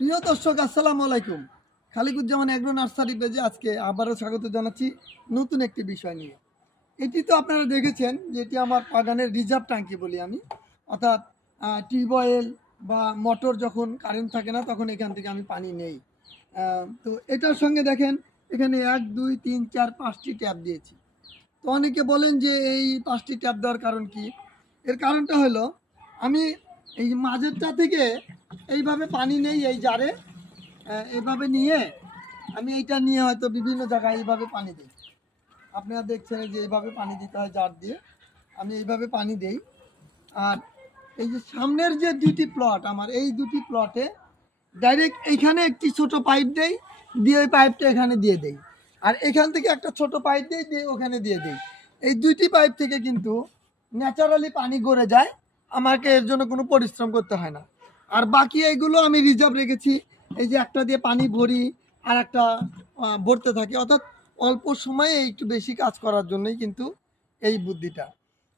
প্রিয় দর্শক, আসসালামু আলাইকুম। খালিকুজ্জামান এগ্রো নার্সারি পেজে আজকে আবারও স্বাগত জানাচ্ছি নতুন একটি বিষয় নিয়ে। এটি তো আপনারা দেখেছেন যে এটি আমার বাগানের রিজার্ভ ট্যাঙ্কি বলি আমি, অর্থাৎ টিউবওয়েল বা মোটর যখন কারেন্ট থাকে না তখন এখান থেকে আমি পানি নেই। তো এটার সঙ্গে দেখেন এখানে 1 2 3 4 5টি ট্যাপ দিয়েছি। তো অনেকে বলেন যে এই 5টি ট্যাপ দেওয়ার কারণ কি? এর কারণটা হলো আমি এই মাঝেরটা থেকে এইভাবে পানি নেই এই জারে, এইভাবে নিয়ে আমি এইটা নিয়ে হয়তো বিভিন্ন জায়গায় এইভাবে পানি দিই। আপনারা দেখছেন যে এইভাবে পানি দিতে হয় জার দিয়ে, আমি এইভাবে পানি দেই। আর এই যে সামনের যে দুটি প্লট আমার, এই দুটি প্লটে ডাইরেক্ট এইখানে একটি ছোট পাইপ দেই, দিয়ে ওই পাইপটা এখানে দিয়ে দেই। আর এখান থেকে একটা ছোট পাইপ দেই, দিয়ে ওখানে দিয়ে দেই। এই দুইটি পাইপ থেকে কিন্তু ন্যাচারালি পানি গড়ে যায়, আমাকে এর জন্য কোনো পরিশ্রম করতে হয় না। আর বাকি এইগুলো আমি রিজার্ভ রেখেছি, এই যে একটা দিয়ে পানি ভরি আর একটা ভরতে থাকি, অর্থাৎ অল্প সময়ে একটু বেশি কাজ করার জন্যই কিন্তু এই বুদ্ধিটা।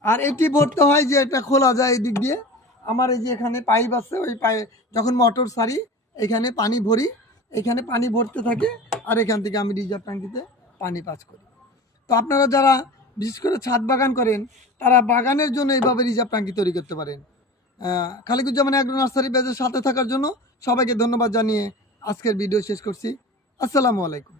আর এটি ভরতে হয় যে এটা খোলা যায় এই দিক দিয়ে, আমার এই যে এখানে পাইপ আছে, ওই পাইপ যখন মোটর সারি এখানে পানি ভরি, এখানে পানি ভরতে থাকে, আর এখান থেকে আমি রিজার্ভ ট্যাঙ্কিতে পানি পাস করি। তো আপনারা যারা বিশেষ করে ছাদ বাগান করেন তারা বাগানের জন্য এইভাবে রিজার্ভ ট্যাঙ্কি তৈরি করতে পারেন। খালিকুজ্জামান এগ্রো নার্সারি পেজের সাথে থাকার জন্য সবাইকে ধন্যবাদ জানিয়ে আজকের ভিডিও শেষ করছি। আসসালামু আলাইকুম।